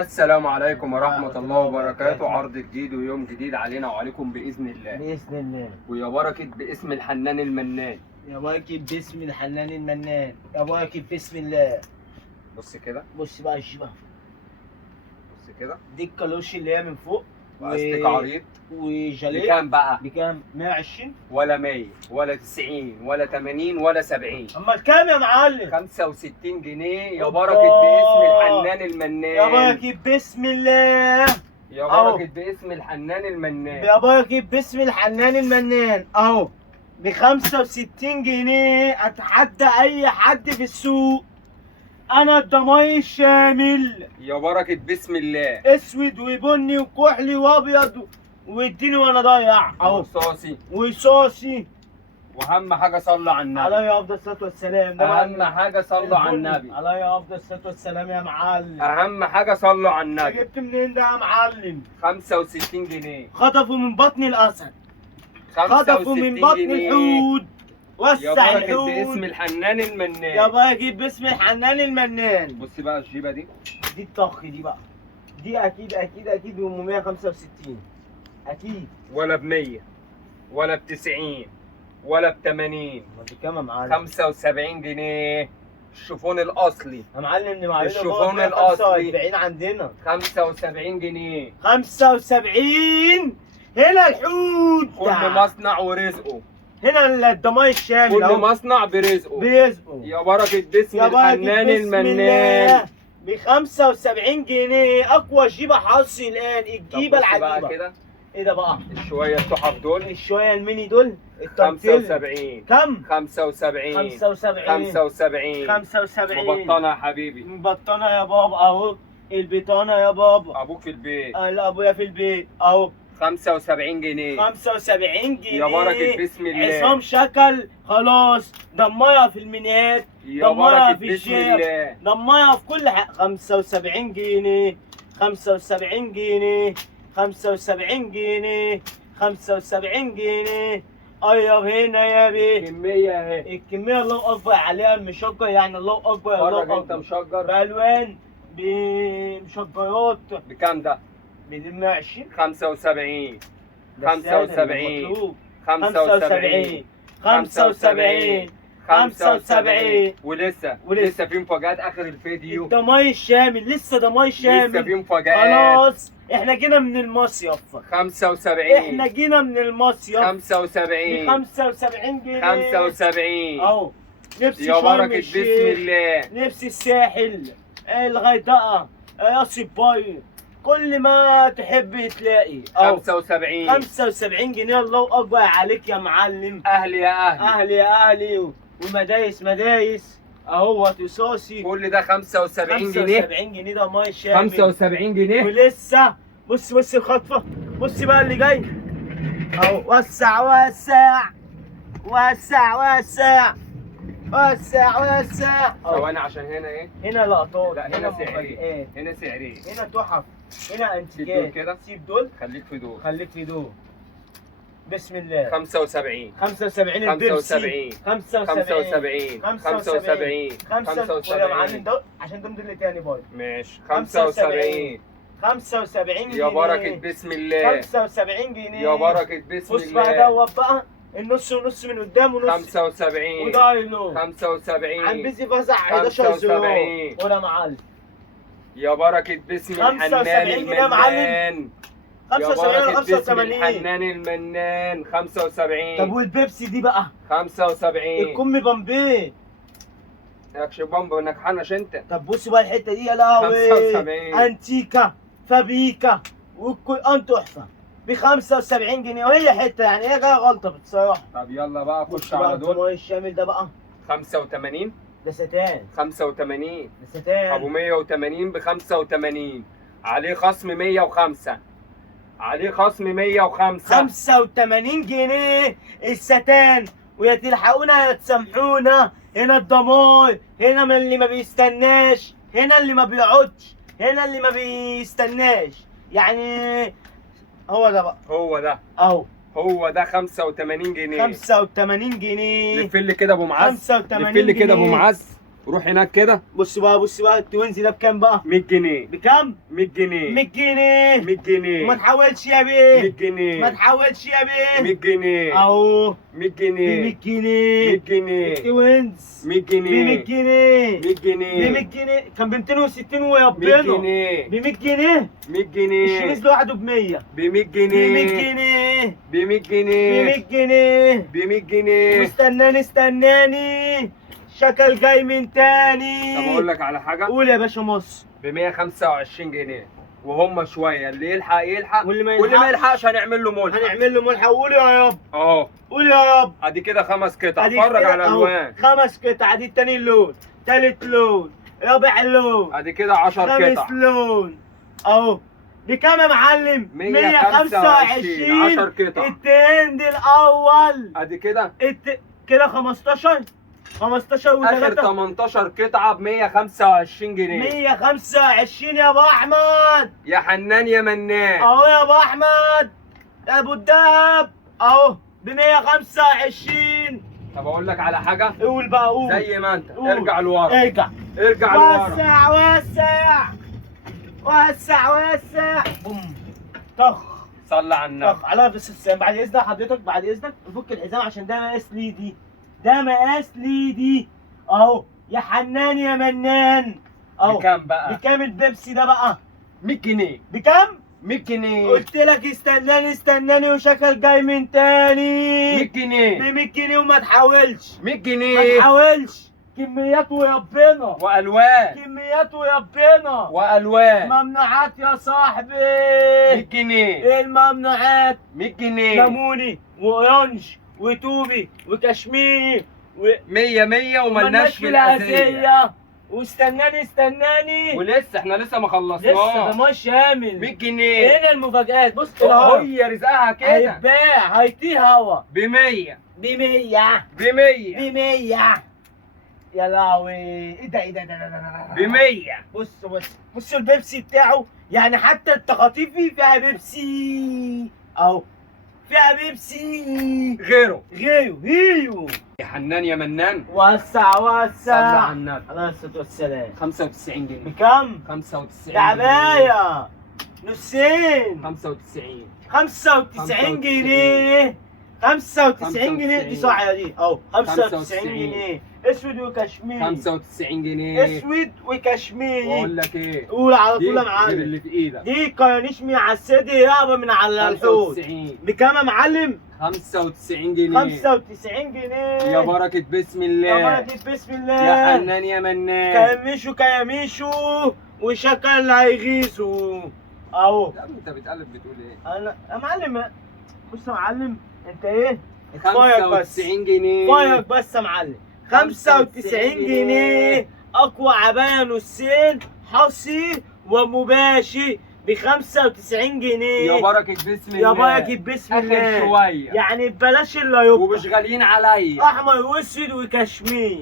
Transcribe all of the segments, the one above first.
السلام عليكم ورحمة الله وبركاته. عرض جديد ويوم جديد علينا وعليكم بإذن الله. بإذن الله. ويا بركة باسم الحنان المنان. يا بركة باسم الحنان المنان. يا بركة باسم الله. بص كده، بص بقى الشبه. بص كده، دي الكالوش اللي هي من فوق واستيك عريض. وجاليه. بكام بقى؟ بكام؟ 120 ولا 100 ولا 90 ولا 80 ولا 70. امال كام يا معلم؟ 65 جنيه يا بركة باسم الحنان المنان. يا بركة باسم الله. يا بركة باسم الحنان المنان. يا بركة باسم الحنان المنان اهو ب 65 جنيه. اتحدى اي حد في السوق. انا الضماير الشامل. يا بركة باسم الله. اسود وبني وكحلي وابيض واديني وانا ضايع اهو. وصاصي وصوصي. واهم حاجة صلوا على النبي. عليه افضل الصلاه والسلام. اهم حاجة صلوا على النبي. عليه افضل الصلاه والسلام يا معلم. اهم حاجة صلوا على النبي. جبت منين ده يا معلم؟ 65 جنيه. خطفوا من بطن الاسد. خطفوا من 65 بطن جنيه. الحوت. يا وسع بركة الحوت. باسم الحنان المنان. يا بركة باسم الحنان المنان. بص بقى الجيبة دي. دي الطخ دي بقى. دي اكيد اكيد اكيد ب 165 اكيد. ولا ب100 ولا ب90 ولا ب80. امال بكام يا معلم؟ 75 جنيه. الشوفون الاصلي. يا معلم دي معلومه. الشوفان الأصلي. 45 عندنا. 75 جنيه. 75. هنا الحوت. كل مصنع ورزقه. هنا الضماير الشامل كل أهو. مصنع برزقه. بيزقوا. يا بركة باسم يا بركة الحنان بسم المنان. الله. ب 75 جنيه. اقوى جيبه حصري الان. الجيبه طب بص بقى العجيبه. كده. ايه ده بقى؟ الشوية التحف دول. الشويه الميني دول. التنطيل. 75. كم؟ 75. 75. 75. 75. مبطنة يا حبيبي. مبطنه يا بابا اهو. البطانه يا بابا. ابوك في البيت. لا ابويا في البيت اهو. 75 جنيه. 75 جنيه. يا بركة باسم الله. عصام شكل خلاص. ضمايه في المنات. يا ضمايه بركة في باسم الشيب. الله. ضمايه في كل حاجه. 75 جنيه. 75 جنيه. 75 جنيه. 75 جنيه. ايوه هنا يا بيه. كمية اهي. الكميه الله اكبر عليها. المشجر يعني الله اكبر الله فرج انت اكبر. مشجر. بالوان. بمشجرات. بكام ده؟ ب 120. 75. ده 75. المطلوب. 75. 75. 75. ولسه ولسه. في مفاجآت اخر الفيديو. ضماير شامل. لسه ضماير شامل. لسه في مفاجآت. خلاص احنا جينا من المصيف. 75. احنا جينا من المصيف. 75. ب 75 جنيه. 75. اهو. نفسي يا شرم بركة الشيخ. بسم الله. نفسي الساحل. الغردقه. راس الباي. كل ما تحب تلاقي. 75. 75 جنيه. الله اكبر عليك يا معلم. اهلي يا اهلي. اهلي يا اهلي. ومدايس مدايس اهوت وصوصي. كل ده 75 جنيه. 75 جنيه ده ماي شامل. 75 جنيه. ولسه. بص الخطفه. بص بقى اللي جاي اهو. وسع وسع. وسع وسع. وسع وسع. ثواني عشان هنا ايه؟ هنا لقطات. لا هنا سعرين. مفاجآت. هنا سعرين. هنا تحف. هنا سيب دول انتيكات. كده. سيب دول. خليك في دول. خليك في دول. بسم الله. 75. 75 البيبسي. 75. 75. 75. يا معلم ده عشان دول اللي تاني برضه. ماشي. 75. 75 جنيه. يا بركة بسم الله. 75 جنيه. يا بركة بسم بص بقى الله. دوت بقى. النص ونص من قدام ونص. 75. ودايلو. 75. عن بيزي فزع 11 زيرو. 75. ولا معلم. يا بركة باسم 75 الحنان جنيه يا معلم. المنان. 75 ولا يا بركة باسم 85؟ الحنان المنان. 75. طب والبيبسي دي بقى؟ 75. الكم بامبيه. ياكش بامبو نجحناش انت. طب بص بقى الحته دي يا لهوي. 75. انتيكا. فابيكا. والكل تحفه. ب 75 جنيه وهي حته يعني هي جايه غلطه بصراحه. طب يلا بقى بص خش بقى على دول. الضماير الشامل ده بقى. 85. ده ستان. 85. ده ستان. ابو 180 ب 85. عليه خصم 105. عليه خصم 105. 85 جنيه الستان. ويا تلحقونا يا تسامحونا. هنا الضماير. هنا من اللي ما بيستناش. هنا اللي ما بيقعدش. هنا اللي ما بيستناش. يعني هو ده بقى. هو ده. اهو. هو ده 85 جنيه. 85 جنيه. لف لي كده ابو معز. 85 لف لي كده ابو جنيه. معز. روح هناك كده. بص بقى التوينز ده بكام بقى؟ 100 جنيه. بكام؟ 100 جنيه. 100 جنيه. 100 جنيه. ما تحاولش يا بيه. 100 جنيه. ما تحاولش يا بيه. 100 جنيه. اهو 100 ب جنيه. 100 جنيه. 100 جنيه. التوينز 100 ب جنيه. 100 جنيه. 100 ب جنيه. 100 جنيه كان ب 260 100 ويبينه. جنيه. ب 100 جنيه. 100 جنيه. الشميز لوحده ب 100. ب 100 ب 100 جنيه. جنيه. ب 100 ب جنيه. 100 جنيه. ب 100 جنيه. استناني شكل جاي من تاني. طب اقول لك على حاجه. قول يا باشا مصر. ب 125 جنيه وهم شويه، اللي يلحق يلحق واللي ما واللي ما يلحقش يلحقش هنعمل له ملحق. هنعمل له ملحق. قول يا ياب. اهو قول يا ياب. ادي كده 5 قطع. أدي اتفرج كده على أهو. الالوان. 5 قطع. ادي تاني لون، تالت لون، رابع لون، ادي كده 10 خامس قطع. لون اهو. بكام يا معلم؟ 125. 10 قطع. الترند الاول. ادي كده كده 15 اخر و3 18 قطعه ب 125 جنيه. 125 يا ابو احمد. يا حنان يا منان. اهو يا ابو احمد يا ابو الدهب اهو ب 125. طب اقول لك على حاجه. قول بقى قول. زي ما انت قول. ارجع لورا. ارجع ارجع لورا. وسع وسع وسع وسع. بوم طخ صلي على النبي. طخ على بس السلام. بعد اذنك حضرتك، بعد اذنك نفك الحزام عشان ده مقاس ليدي. ده مقاس ليدي اهو. يا حنان يا منان اهو. بكام بقى؟ بكام البيبسي ده بقى؟ 100 جنيه. بكام؟ 100 جنيه. قلت لك استناني وشكل جاي من تاني. 100 جنيه. ب 100 جنيه وما تحاولش. 100 ما جنيه. تحاولش. كميات ويبنا. والوان. كميات ويبنا. والوان. ممنوعات يا صاحبي. 100 جنيه. ايه الممنوعات؟ 100 جنيه. ليموني واورنج وتوبي وكشميري 100 وملناش في الاسيه. واستناني ولسه احنا لسه ما لسه ده خلصناش. مش شامل. 100 جنيه. هنا المفاجآت. بص كده هي رزقها كده. هيتباع هيطير هوا ب 100. ب 100. ب 100. ب 100. يا لهوي ايه ده ب 100. بص البيبسي بتاعه. يعني حتى التخاطيفي فيها بيبسي اهو. فيها بيبسي غيره. هيو. يا حنان يا منان. وسع صلى على النبي. عليه الصلاة والسلام. 95 جنيه. بكام؟ 95 تعباية نصين. 95. 95 جنيه. 95 جنيه دي صاعية دي اهو. 95 95 جنيه. اسود وكشميري. 95 جنيه. اسود وكشميري. واقول لك ايه؟ قول على دي طول يا غير معلم. اللي في ايدك. دي كرانيش من على السادي يابا من على الحوض. 95. بكام يا معلم؟ 95 جنيه. 95 جنيه. يا بركة بسم الله. يا بركة بسم الله. يا حنان يا منان. كيميشو وشكل هيغيثوا اهو. يا ابني انت بتقلب بتقول ايه؟ انا يا معلم بص يا معلم انت ايه؟ اتفايق بس. 95 جنيه. اتفايق بس يا معلم. 95 جنيه. اقوى عباية نصين حصي ومباشي ب 95 جنيه. يا بركة بسم الله. يا بركة بسم الله. اخر شوية. يعني ببلاش الا يبقى. ومش غاليين عليا. احمر واسود وكشمير.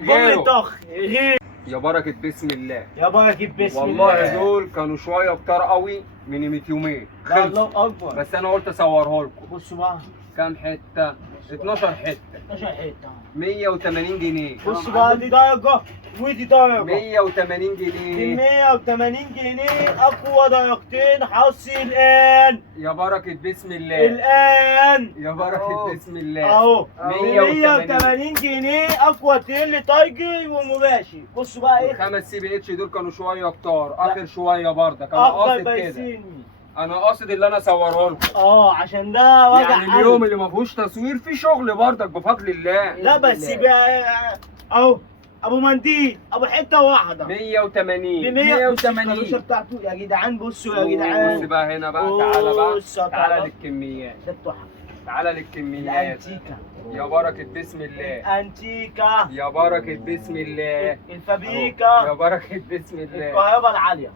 غيره. بوم طخ غير. يا بركة بسم الله. يا بركة بسم الله. والله دول كانوا شوية كتار قوي من قيمة يومين. لا خلصوا. الله اكبر. بس انا قلت اصوره لكم. بصوا بقى. كام حتة؟ 12 حتة. 12 حته. 180 جنيه. بص بقى دي درجه ودي درجه. 180 ب جنيه. 180 جنيه اقوى درجتين حصي الان. يا بركة بسم الله. الان يا بركة بسم الله. اهو. 180 180 جنيه اقوى تيل تايجر ومباشي. بصوا بقى ايه. الخمس سي بي اتش دول كانوا شوية كتار. اخر شوية برضه كانوا اخضر قاصد كده. بايسيني. انا قاصد اللي انا اصوره لكم. عشان ده وجع يعني اليوم اللي ما فيهوش تصوير فيه شغل برضك بفضل الله. لا بس بقى اهو ابو منديل ابو حته واحده 180. ب 180 بتاعته يا جدعان. بصوا يا بص جدعان. بقى هنا بقى. تعالى بقى. بص تعالى للكميات. ده التحفه. تعالى للكميات. الانتيكا. يا بركة بسم الله. انتيكا. يا بركة بسم الله. الفابريكا. يا بركة بسم الله. الكهرباء العاليه.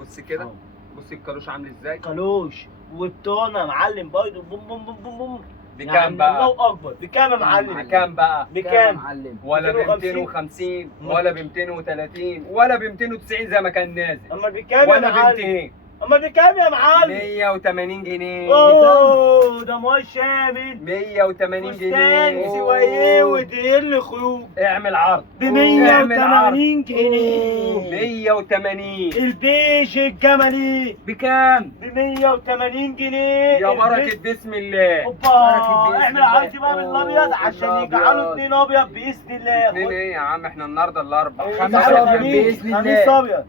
بص كده. بص الكاروش عامل ازاي. كالوش والتونه يا معلم برضه. بوم بوم بوم بوم بوم. بكام بقى؟ الله اكبر. بكام يا معلم؟ بكام بقى؟ بكام؟ ولا ب 250 ولا ب 230 ولا ب 290 زي ما كان نازل. اما بكام يا ولا ب معلم؟ 200. اما بكام يا معلم؟ 180 جنيه. اوه ده مويه شامل 180 فستان جنيه. سوايه وديل خيوط اعمل عرض ب اعمل عرض. 180 جنيه. 180 البيج الجملي بكام؟ ب 180 جنيه. يا بركة بسم الله. اوبا بركة بإذن اعمل الله. عادي بقى بالابيض عشان الأبيض. يجعلوا 2 ابيض باذن الله. اتنين ايه يا عم، احنا النهارده الاربع. خميس خمسة أبيض أبيض خميس بإذن خميس الله. ابيض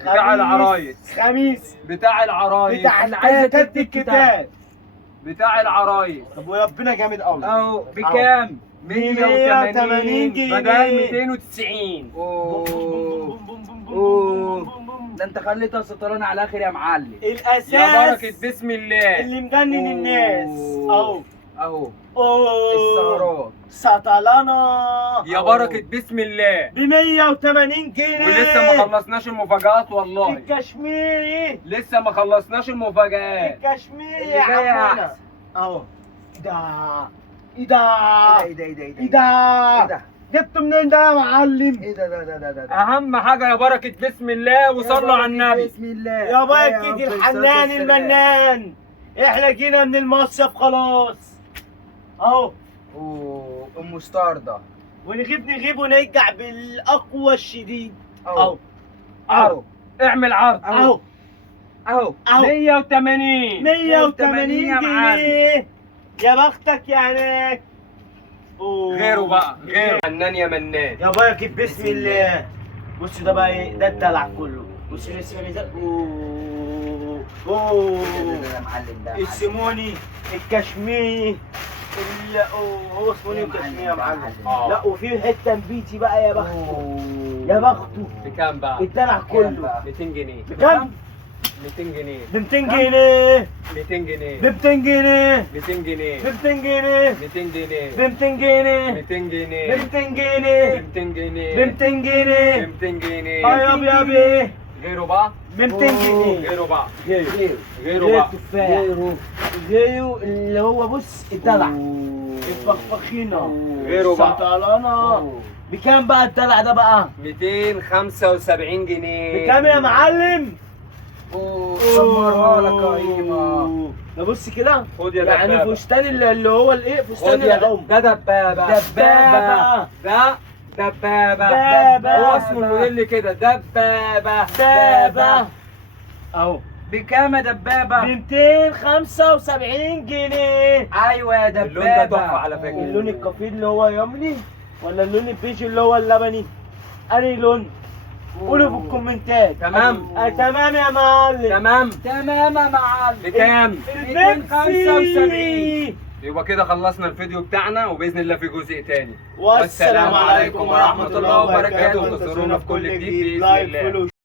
بتاع العرايس. خميس بتاع العرايس. بتاع أنا عايز كتاب أكتب الكتاب. بتاع العرايس. طب وربنا جامد قوي. اهو بكام؟ 180 جنيه. بدل 290. اوه اوه ده انت خليتها سطران على الاخر يا معلم. الاساس يا بركة بسم الله. اللي مجنن الناس اهو. اهو اوه السهرات. سطلانة يا بركة بسم الله. ب 180 جنيه. ولسه ما خلصناش المفاجآت والله. الكشميري لسه ما خلصناش المفاجآت. الكشميري اللي يا جاي عمنا أحسن. اهو. ده ايه ده؟ ايه ده ايه ده ايه ايه ده؟ ده؟ جبته منين ده يا معلم؟ ايه ده اهم حاجة يا بركة بسم الله وصلوا على النبي. بسم الله. يا بركة الحنان المنان، احنا جينا من المصيف خلاص اهو. اوه ام ستاردة. نغيب ونرجع بالاقوى الشديد اهو اهو. عرض اعمل عرض. اهو اهو اهو 180. 180 يا معلم. جنيه. يا بختك يعني. أوه. غيره بقى غيره. حنان يا منان. يا بركة بسم الله. بص ده بقى ايه؟ ده الدلع كله. بص لسه ميزان. اوه اوه ده يا معلم ده. السيموني الكشميري هو اسمه ايه الكشميري يا معلم؟ آه. لا وفي حته نبيتي بقى يا بخته. يا بخته بكام بقى؟ الدلع كله. 200 جنيه. بكام؟ 200 جنيه. ب 200 جنيه. 200 جنيه. ب 200 جنيه. 200 جنيه. ب 200 جنيه. 200 جنيه. ب 200 جنيه. 200 ب جنيه. 200 جنيه. 200 جنيه. ب 200 جنيه. 200 جنيه. اه يا ابي غيره بقى. ب 200 جنيه. غيره بقى. غيره غيره بقى. التفاح. غيره اللي هو بص الدلع الفخفخينه غيره بقى. سطلانه. بكام بقى الدلع ده بقى؟ 275 جنيه. بكام يا معلم؟ اوه سمرها لك يا قيمة. ده بص كده خد يا يعني دبابة. فستان اللي هو الايه فستان خد يا العم. ده دبابة. دبابة. ده دبابة. دبابة. هو اسمه الموديل كده دبابة. دبابة اهو بكام يا ب دبابة؟ 275 جنيه. ايوه يا دبابة. اللون ده تحفة على فكرة. اللون الكافيه اللي هو يمني ولا اللون البيج اللي هو اللبني؟ انهي لون؟ قولوا في الكومنتات. تمام. تمام يا معلم. تمام. تمام يا معلم. بكام؟ البيبسي. يبقى كده خلصنا الفيديو بتاعنا، وبإذن الله في جزء تاني. والسلام عليكم ورحمة الله وبركاته. وانتظرونا في كل جديد بإذن لايك الله. فولو